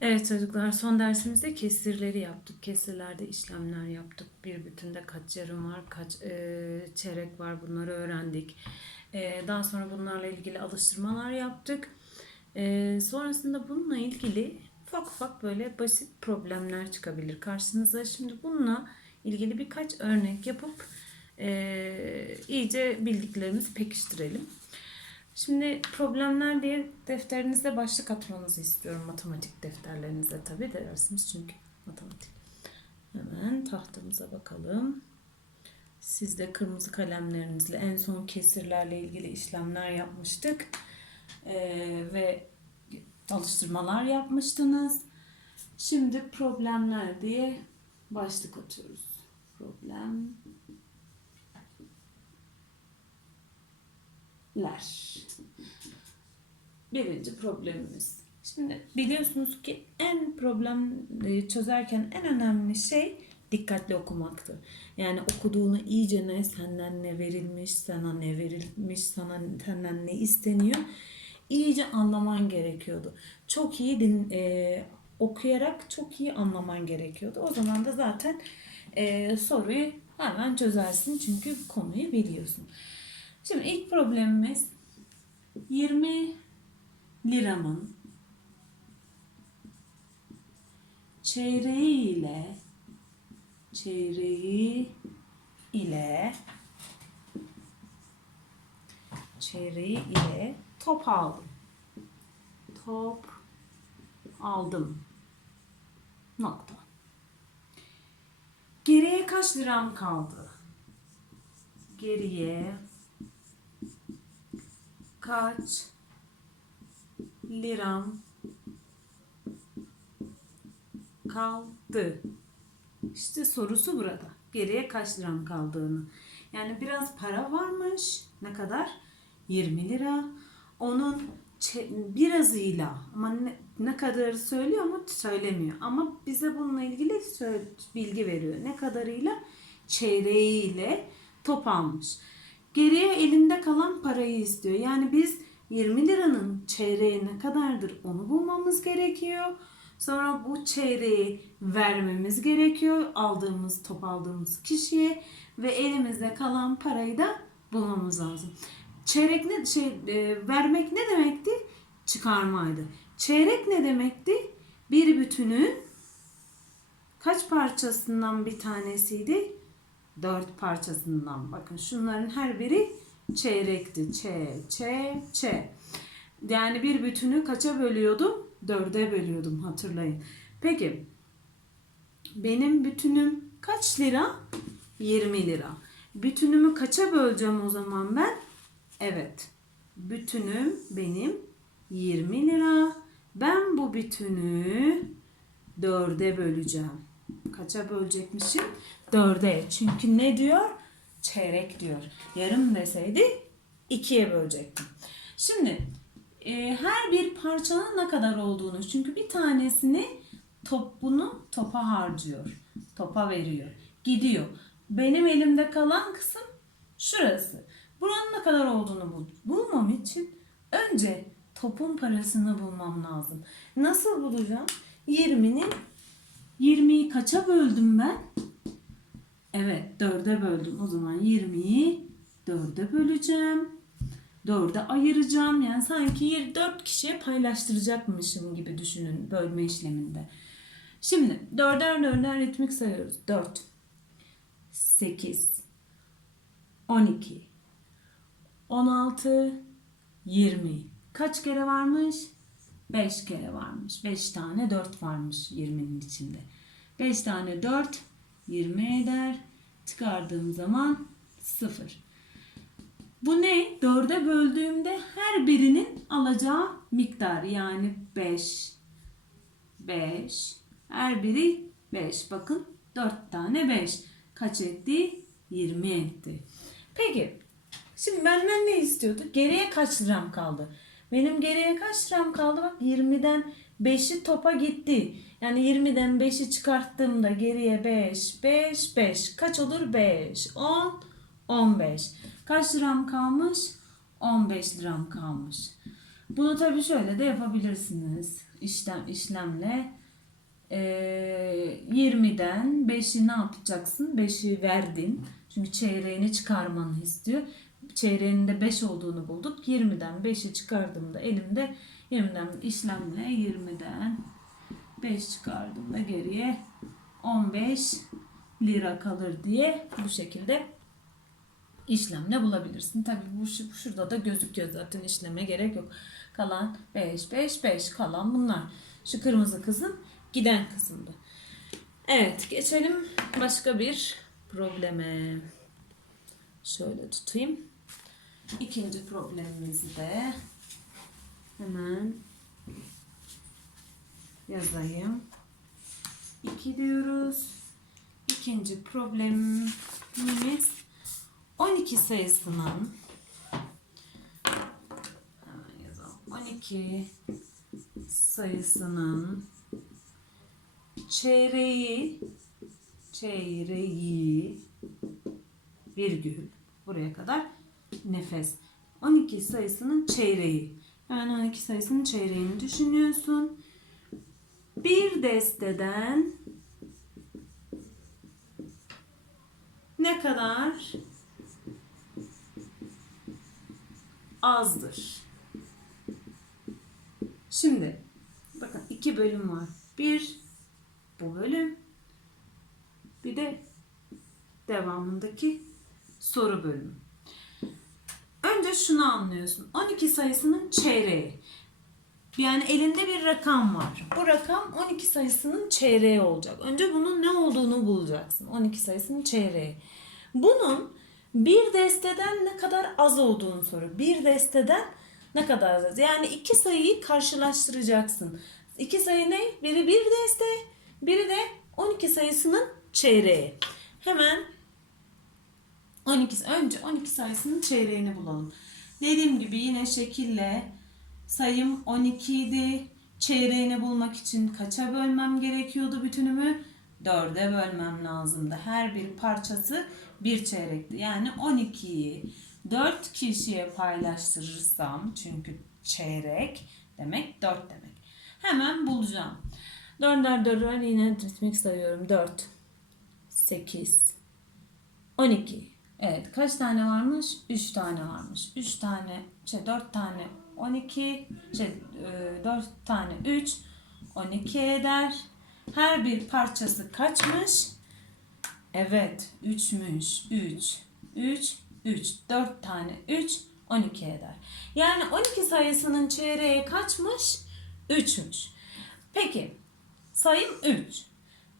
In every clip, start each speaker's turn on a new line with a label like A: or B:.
A: Evet çocuklar son dersimizde kesirleri yaptık. Kesirlerde işlemler yaptık. Bir bütünde kaç yarım var, kaç e, çeyrek var bunları öğrendik. E, daha sonra bunlarla ilgili alıştırmalar yaptık. E, sonrasında bununla ilgili ufak ufak böyle basit problemler çıkabilir karşınıza. Şimdi bununla ilgili birkaç örnek yapıp e, iyice bildiklerimizi pekiştirelim. Şimdi problemler diye defterinize başlık atmanızı istiyorum. Matematik defterlerinize tabii de dersimiz çünkü matematik. Hemen tahtamıza bakalım. Siz de kırmızı kalemlerinizle en son kesirlerle ilgili işlemler yapmıştık. Ee, ve alıştırmalar yapmıştınız. Şimdi problemler diye başlık atıyoruz. Problemler birinci problemimiz. Şimdi biliyorsunuz ki en problem e, çözerken en önemli şey dikkatli okumaktı. Yani okuduğunu iyice ne senden ne verilmiş, sana ne verilmiş, sana senden ne isteniyor iyice anlaman gerekiyordu. Çok iyi din, e, okuyarak çok iyi anlaman gerekiyordu. O zaman da zaten e, soruyu hemen çözersin çünkü konuyu biliyorsun. Şimdi ilk problemimiz 20 liramın çeyreği ile çeyreği ile çeyreği ile top aldım. Top aldım. Nokta. Geriye kaç liram kaldı? Geriye kaç liram kaldı. İşte sorusu burada. Geriye kaç liram kaldığını. Yani biraz para varmış. Ne kadar? 20 lira. Onun birazıyla ama ne, ne kadarı söylüyor ama söylemiyor. Ama bize bununla ilgili bilgi veriyor. Ne kadarıyla? Çeyreğiyle top almış. Geriye elinde kalan parayı istiyor. Yani biz 20 liranın çeyreği ne kadardır onu bulmamız gerekiyor. Sonra bu çeyreği vermemiz gerekiyor aldığımız top aldığımız kişiye ve elimizde kalan parayı da bulmamız lazım. Çeyrek ne şey e, vermek ne demekti? Çıkarmaydı. Çeyrek ne demekti? Bir bütünü kaç parçasından bir tanesiydi? Dört parçasından. Bakın şunların her biri çeyrekti. Ç, ç, ç. Yani bir bütünü kaça bölüyordum? Dörde bölüyordum hatırlayın. Peki benim bütünüm kaç lira? 20 lira. Bütünümü kaça böleceğim o zaman ben? Evet. Bütünüm benim 20 lira. Ben bu bütünü 4'e böleceğim. Kaça bölecekmişim? 4'e. Çünkü ne diyor? çeyrek diyor. Yarım deseydi ikiye bölecektim. Şimdi e, her bir parçanın ne kadar olduğunu çünkü bir tanesini top topa harcıyor. Topa veriyor. Gidiyor. Benim elimde kalan kısım şurası. Buranın ne kadar olduğunu bul. Bulmam için önce topun parasını bulmam lazım. Nasıl bulacağım? 20'nin 20'yi kaça böldüm ben? Evet 4'e böldüm. O zaman 20'yi 4'e böleceğim. 4'e ayıracağım. Yani sanki 4 kişiye paylaştıracakmışım gibi düşünün bölme işleminde. Şimdi 4'er 4'er ritmik sayıyoruz. 4, 8, 12, 16, 20. Kaç kere varmış? 5 kere varmış. 5 tane 4 varmış 20'nin içinde. 5 tane 4 20 eder çıkardığım zaman 0. Bu ne? 4'e böldüğümde her birinin alacağı miktar yani 5. 5. Her biri 5. Bakın 4 tane 5. Kaç etti? 20 etti. Peki şimdi benden ne istiyordu? Geriye kaç liram kaldı? Benim geriye kaç liram kaldı? Bak 20'den 5'i topa gitti. Yani 20'den 5'i çıkarttığımda geriye 5, 5, 5. Kaç olur? 5, 10, 15. Kaç liram kalmış? 15 liram kalmış. Bunu tabii şöyle de yapabilirsiniz. İşlem işlemle e, 20'den 5'i ne yapacaksın? 5'i verdin. Çünkü çeyreğini çıkarmanı istiyor. Çeyreğinde 5 olduğunu bulduk. 20'den 5'i çıkardığımda elimde 20'den işlemle 20'den 5 çıkardım da geriye 15 lira kalır diye bu şekilde işlemle bulabilirsin. Tabii bu şurada da gözüküyor zaten işleme gerek yok. Kalan 5 5 5 kalan bunlar. Şu kırmızı kızın giden kısımdı. Evet geçelim başka bir probleme. Şöyle tutayım. İkinci problemimizi de Hemen yazayım. 2 diyoruz. İkinci problemimiz 12 sayısının 12 sayısının çeyreği çeyreği virgül buraya kadar nefes 12 sayısının çeyreği yani 12 sayısının çeyreğini düşünüyorsun. Bir desteden ne kadar azdır. Şimdi bakın iki bölüm var. Bir bu bölüm bir de devamındaki soru bölümü. Önce şunu anlıyorsun. 12 sayısının çeyreği. Yani elinde bir rakam var. Bu rakam 12 sayısının çeyreği olacak. Önce bunun ne olduğunu bulacaksın. 12 sayısının çeyreği. Bunun bir desteden ne kadar az olduğunu soru. Bir desteden ne kadar az? Yani iki sayıyı karşılaştıracaksın. İki sayı ne? Biri bir deste, biri de 12 sayısının çeyreği. Hemen 12 önce 12 sayısının çeyreğini bulalım. Dediğim gibi yine şekille sayım 12 idi. Çeyreğini bulmak için kaça bölmem gerekiyordu bütünümü? 4'e bölmem lazımdı. Her bir parçası bir çeyrekti. Yani 12'yi 4 kişiye paylaştırırsam çünkü çeyrek demek 4 demek. Hemen bulacağım. 4'er 4'er yine ritmik sayıyorum. 4, 8, 12, Evet kaç tane varmış? 3 tane varmış. 3 tane, şey 4 tane 12, şey 4 e, tane 3, 12 eder. Her bir parçası kaçmış? Evet 3'müş. 3, 3, 3. 4 tane 3, 12 eder. Yani 12 sayısının çeyreği kaçmış? 3'müş. Peki sayım 3.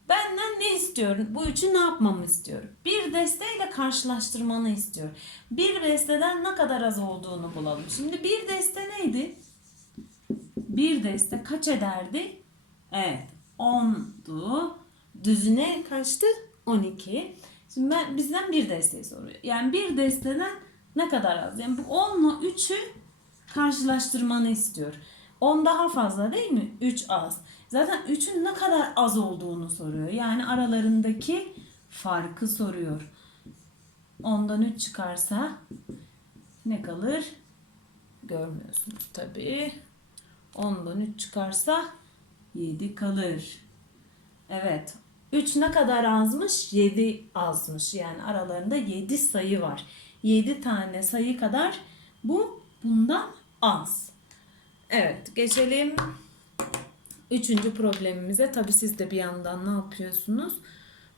A: Benden ne istiyorum? Bu üçü ne yapmamı istiyor? Bir desteyle karşılaştırmanı istiyor. Bir desteden ne kadar az olduğunu bulalım. Şimdi bir deste neydi? Bir deste kaç ederdi? Evet 10'du. Düzüne kaçtı? 12. Şimdi ben, bizden bir desteyi soruyor. Yani bir desteden ne kadar az? Yani bu 10 ile 3'ü karşılaştırmanı istiyor. 10 daha fazla değil mi? 3 az. Zaten üçün ne kadar az olduğunu soruyor. Yani aralarındaki farkı soruyor. Ondan 3 çıkarsa ne kalır? Görmüyorsunuz tabii. Ondan 3 çıkarsa 7 kalır. Evet. 3 ne kadar azmış? 7 azmış. Yani aralarında 7 sayı var. 7 tane sayı kadar bu bundan az. Evet geçelim Üçüncü problemimize tabi siz de bir yandan ne yapıyorsunuz?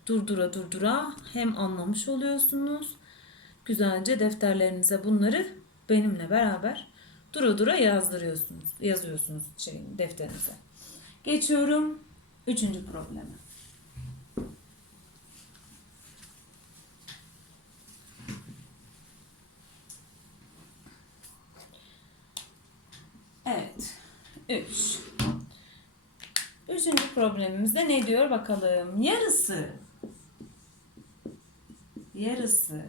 A: Durdura durdura hem anlamış oluyorsunuz. Güzelce defterlerinize bunları benimle beraber dura dura yazdırıyorsunuz. Yazıyorsunuz şeyin defterinize. Geçiyorum üçüncü probleme. Evet. 3. Üçüncü problemimizde ne diyor bakalım. Yarısı yarısı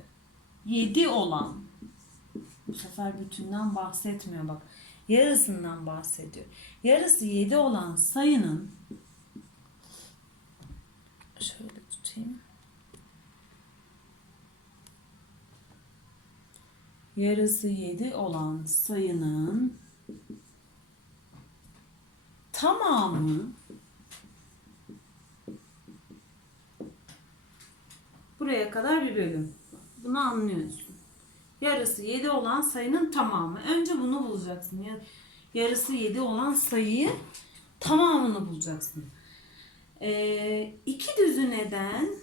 A: 7 olan bu sefer bütünden bahsetmiyor bak. Yarısından bahsediyor. Yarısı 7 olan sayının şöyle tutayım. Yarısı 7 olan sayının tamamı Buraya kadar bir bölüm. Bunu anlıyorsun. Yarısı 7 olan sayının tamamı. Önce bunu bulacaksın. yarısı 7 olan sayıyı tamamını bulacaksın. Ee, iki düzineden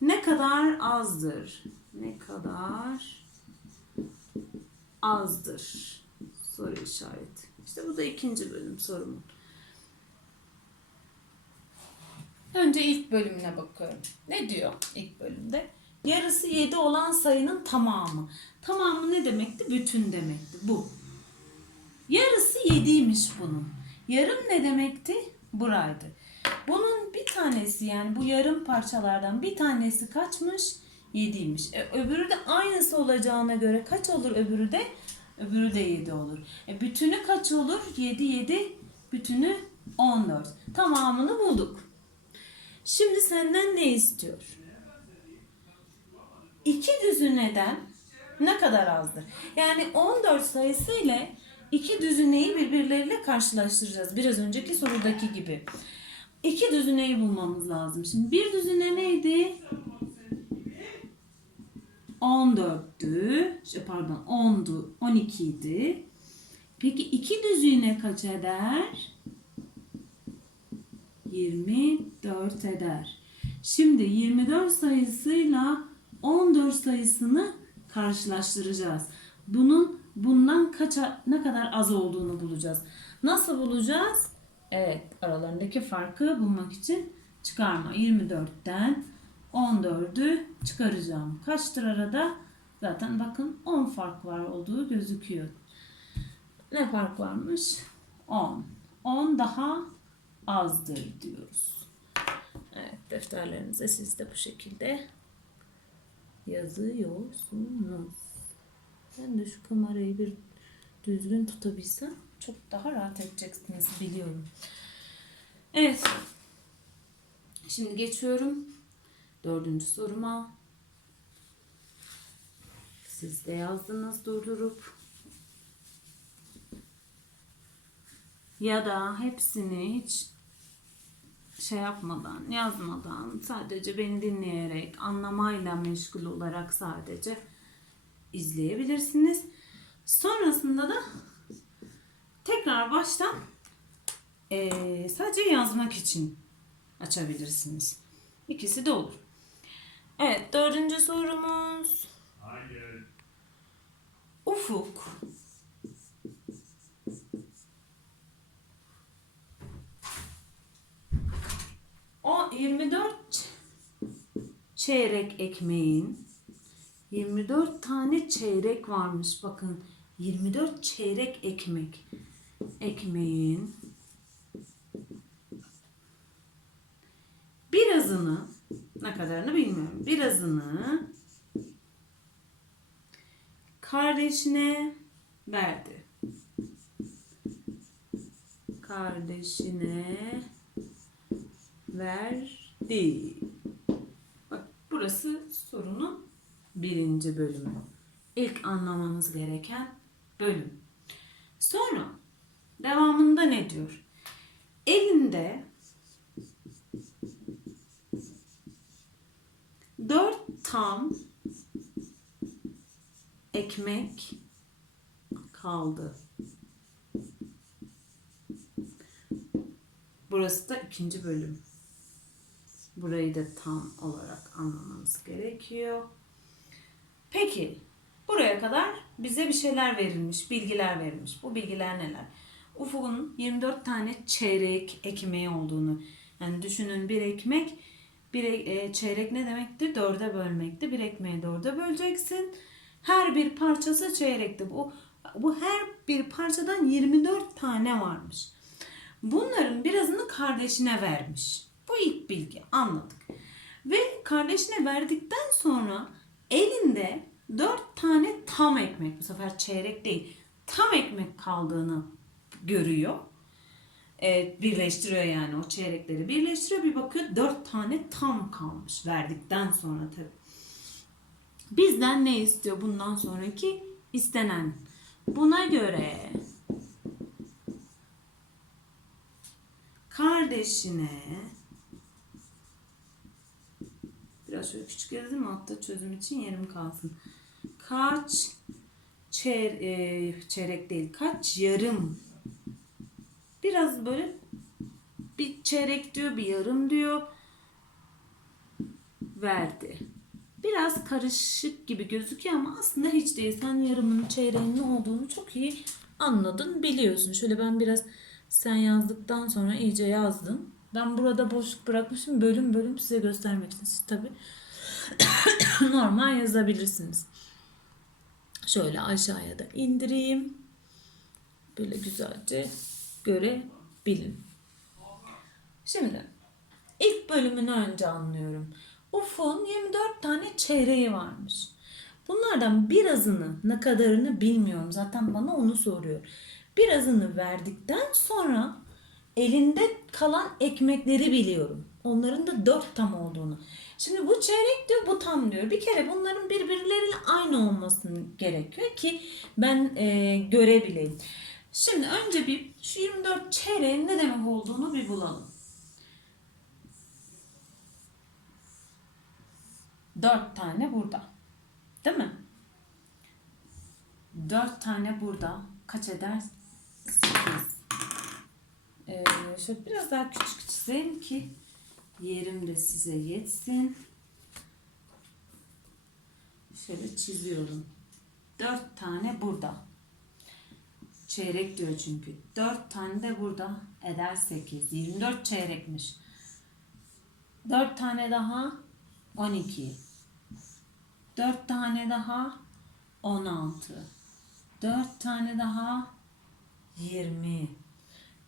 A: ne kadar azdır? Ne kadar azdır? Soru işareti. İşte bu da ikinci bölüm sorumun. Önce ilk bölümüne bakıyorum. Ne diyor ilk bölümde? Yarısı 7 olan sayının tamamı. Tamamı ne demekti? Bütün demekti. Bu. Yarısı 7'ymiş bunun. Yarım ne demekti? Buraydı. Bunun bir tanesi yani bu yarım parçalardan bir tanesi kaçmış? 7'ymiş. E, öbürü de aynısı olacağına göre kaç olur öbürü de? Öbürü de 7 olur. E, bütünü kaç olur? 7, 7. Bütünü 14. Tamamını bulduk. Şimdi senden ne istiyor? İki düzü neden? ne kadar azdır? Yani 14 sayısı ile iki düzü neyi birbirleriyle karşılaştıracağız. Biraz önceki sorudaki gibi. İki düzü neyi bulmamız lazım. Şimdi bir düzüne neydi? 14'tü. İşte pardon 10'du. 12 idi. Peki iki ne kaç eder? 24 eder. Şimdi 24 sayısıyla 14 sayısını karşılaştıracağız. Bunun bundan kaça ne kadar az olduğunu bulacağız. Nasıl bulacağız? Evet, aralarındaki farkı bulmak için çıkarma. 24'ten 14'ü çıkaracağım. Kaçtır arada? Zaten bakın 10 fark var olduğu gözüküyor. Ne fark varmış? 10. 10 daha azdır diyoruz. Evet defterlerinize siz de bu şekilde yazıyorsunuz. Ben de şu kamerayı bir düzgün tutabilsem çok daha rahat edeceksiniz biliyorum. Evet. Şimdi geçiyorum dördüncü soruma. Siz de yazdınız durdurup. Ya da hepsini hiç şey yapmadan, yazmadan, sadece beni dinleyerek, anlamayla meşgul olarak sadece izleyebilirsiniz. Sonrasında da tekrar baştan e, sadece yazmak için açabilirsiniz. İkisi de olur. Evet, dördüncü sorumuz. Hayır. Ufuk O 24 çeyrek ekmeğin 24 tane çeyrek varmış bakın. 24 çeyrek ekmek. Ekmeğin birazını ne kadarını bilmiyorum. Birazını kardeşine verdi. Kardeşine verdi. Bak burası sorunun birinci bölümü. İlk anlamamız gereken bölüm. Sonra devamında ne diyor? Elinde dört tam ekmek kaldı. Burası da ikinci bölüm. Burayı da tam olarak anlamamız gerekiyor. Peki buraya kadar bize bir şeyler verilmiş, bilgiler verilmiş. Bu bilgiler neler? Ufuk'un 24 tane çeyrek ekmeği olduğunu. Yani düşünün bir ekmek, bir e, çeyrek ne demekti? Dörde bölmekti. Bir ekmeği dörde böleceksin. Her bir parçası çeyrekti. Bu bu her bir parçadan 24 tane varmış. Bunların birazını kardeşine vermiş. Bu ilk bilgi anladık. Ve kardeşine verdikten sonra elinde 4 tane tam ekmek bu sefer çeyrek değil tam ekmek kaldığını görüyor. Evet, birleştiriyor yani o çeyrekleri birleştiriyor bir bakıyor 4 tane tam kalmış verdikten sonra tabi. Bizden ne istiyor bundan sonraki istenen. Buna göre kardeşine Tekrar şöyle küçük yazayım hatta çözüm için yerim kalsın. Kaç çer, e, çeyrek değil kaç yarım biraz böyle bir çeyrek diyor bir yarım diyor verdi. Biraz karışık gibi gözüküyor ama aslında hiç değil. Sen yarımın çeyreğin ne olduğunu çok iyi anladın biliyorsun. Şöyle ben biraz sen yazdıktan sonra iyice yazdım. Ben burada boşluk bırakmışım. Bölüm bölüm size göstermek için. Siz tabi normal yazabilirsiniz. Şöyle aşağıya da indireyim. Böyle güzelce görebilin. Şimdi ilk bölümünü önce anlıyorum. Uf'un 24 tane çeyreği varmış. Bunlardan birazını ne kadarını bilmiyorum. Zaten bana onu soruyor. Birazını verdikten sonra elinde kalan ekmekleri biliyorum. Onların da dört tam olduğunu. Şimdi bu çeyrek diyor, bu tam diyor. Bir kere bunların birbirleriyle aynı olmasını gerekiyor ki ben e, görebileyim. Şimdi önce bir şu 24 çeyreğin ne demek olduğunu bir bulalım. 4 tane burada. Değil mi? 4 tane burada. Kaç eder? 8. Ee, şöyle biraz daha küçük çizeyim ki yerim de size yetsin. Şöyle çiziyorum. Dört tane burada. Çeyrek diyor çünkü. Dört tane de burada eder sekiz. Yirmi dört çeyrekmiş. Dört tane daha on iki. Dört tane daha on altı. Dört tane daha yirmi.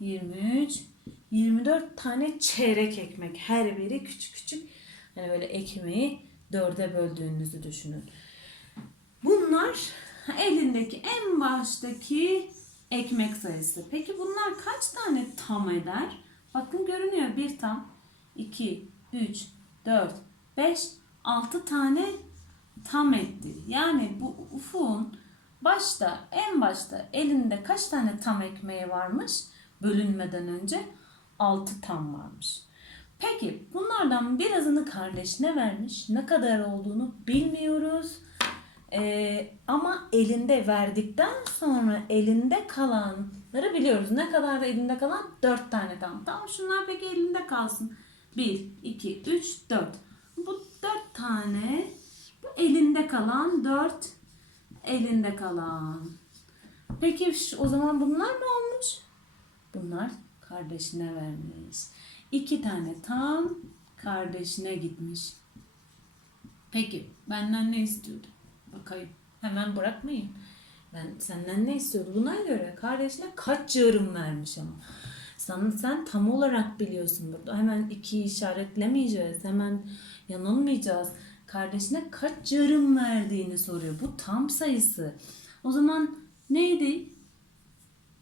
A: 23, 24 tane çeyrek ekmek. Her biri küçük küçük. Hani böyle ekmeği dörde böldüğünüzü düşünün. Bunlar elindeki en baştaki ekmek sayısı. Peki bunlar kaç tane tam eder? Bakın görünüyor. Bir tam, iki, üç, dört, beş, altı tane tam etti. Yani bu ufuğun başta, en başta elinde kaç tane tam ekmeği varmış? bölünmeden önce 6 tam varmış. Peki bunlardan birazını kardeşine vermiş. Ne kadar olduğunu bilmiyoruz. Ee, ama elinde verdikten sonra elinde kalanları biliyoruz. Ne kadar da elinde kalan? 4 tane tam. Tamam şunlar peki elinde kalsın. 1, 2, 3, 4. Bu 4 tane bu elinde kalan 4 elinde kalan. Peki o zaman bunlar ne olmuş? Bunlar kardeşine vermiş. İki tane tam kardeşine gitmiş. Peki benden ne istiyordu? Bakayım. Hemen bırakmayın. Ben senden ne istiyordu? Buna göre kardeşine kaç yarım vermiş ama. Sen, sen tam olarak biliyorsun burada. Hemen iki işaretlemeyeceğiz. Hemen yanılmayacağız. Kardeşine kaç yarım verdiğini soruyor. Bu tam sayısı. O zaman neydi?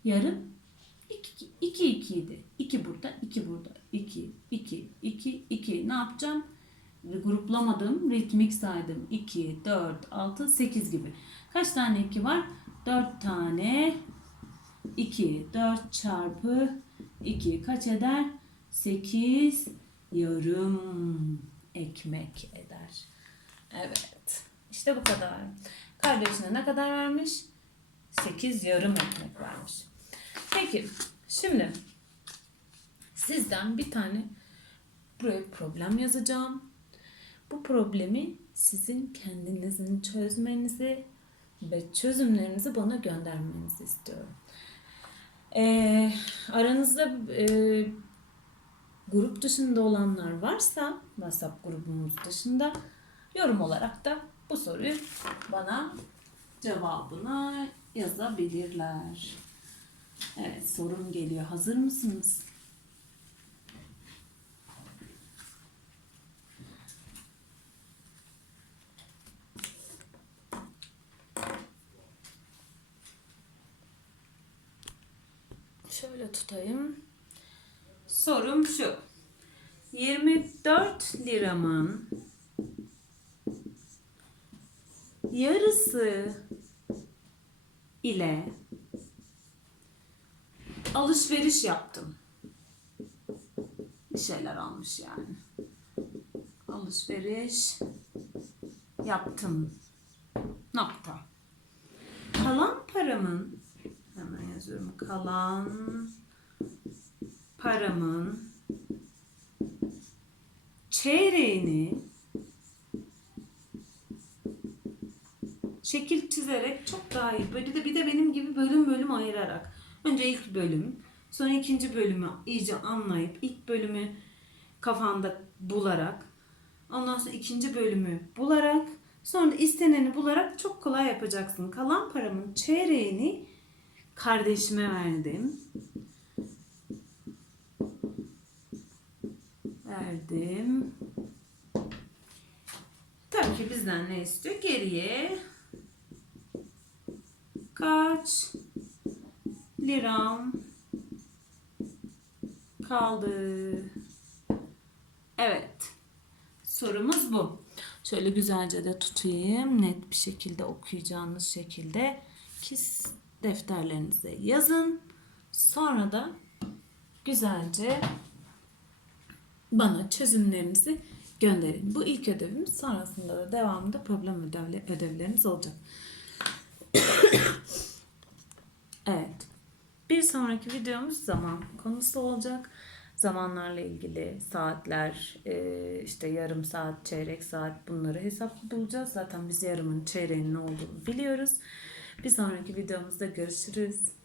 A: Yarım 2, 2, 2 idi. 2 burada, 2 burada. 2, 2, 2, 2. Ne yapacağım? Gruplamadım. Ritmik saydım. 2, 4, 6, 8 gibi. Kaç tane 2 var? 4 tane 2. 4 çarpı 2 kaç eder? 8 yarım ekmek eder. Evet. İşte bu kadar. Kardeşine ne kadar vermiş? 8 yarım ekmek vermiş. Peki şimdi sizden bir tane buraya problem yazacağım. Bu problemi sizin kendinizin çözmenizi ve çözümlerinizi bana göndermenizi istiyorum. Ee, aranızda e, grup dışında olanlar varsa WhatsApp grubumuz dışında yorum olarak da bu soruyu bana cevabını yazabilirler. Evet sorum geliyor. Hazır mısınız? Şöyle tutayım. Sorum şu. 24 liramın yarısı ile alışveriş yaptım. Bir şeyler almış yani. Alışveriş yaptım. Nokta. Kalan paramın hemen yazıyorum. Kalan paramın çeyreğini şekil çizerek çok daha iyi. Böyle de bir de benim gibi bölüm bölüm ayırarak Önce ilk bölüm, sonra ikinci bölümü iyice anlayıp ilk bölümü kafanda bularak ondan sonra ikinci bölümü bularak sonra isteneni bularak çok kolay yapacaksın. Kalan paramın çeyreğini kardeşime verdim. Verdim. Tabii ki bizden ne istiyor? Geriye kaç liram kaldı. Evet. Sorumuz bu. Şöyle güzelce de tutayım. Net bir şekilde okuyacağınız şekilde kis defterlerinize yazın. Sonra da güzelce bana çözümlerinizi gönderin. Bu ilk ödevimiz. Sonrasında da devamında problem ödevlerimiz olacak. evet. Bir sonraki videomuz zaman konusu olacak. Zamanlarla ilgili saatler, e, işte yarım saat, çeyrek saat bunları hesaplı bulacağız. Zaten biz yarımın, çeyreğinin ne olduğunu biliyoruz. Bir sonraki videomuzda görüşürüz.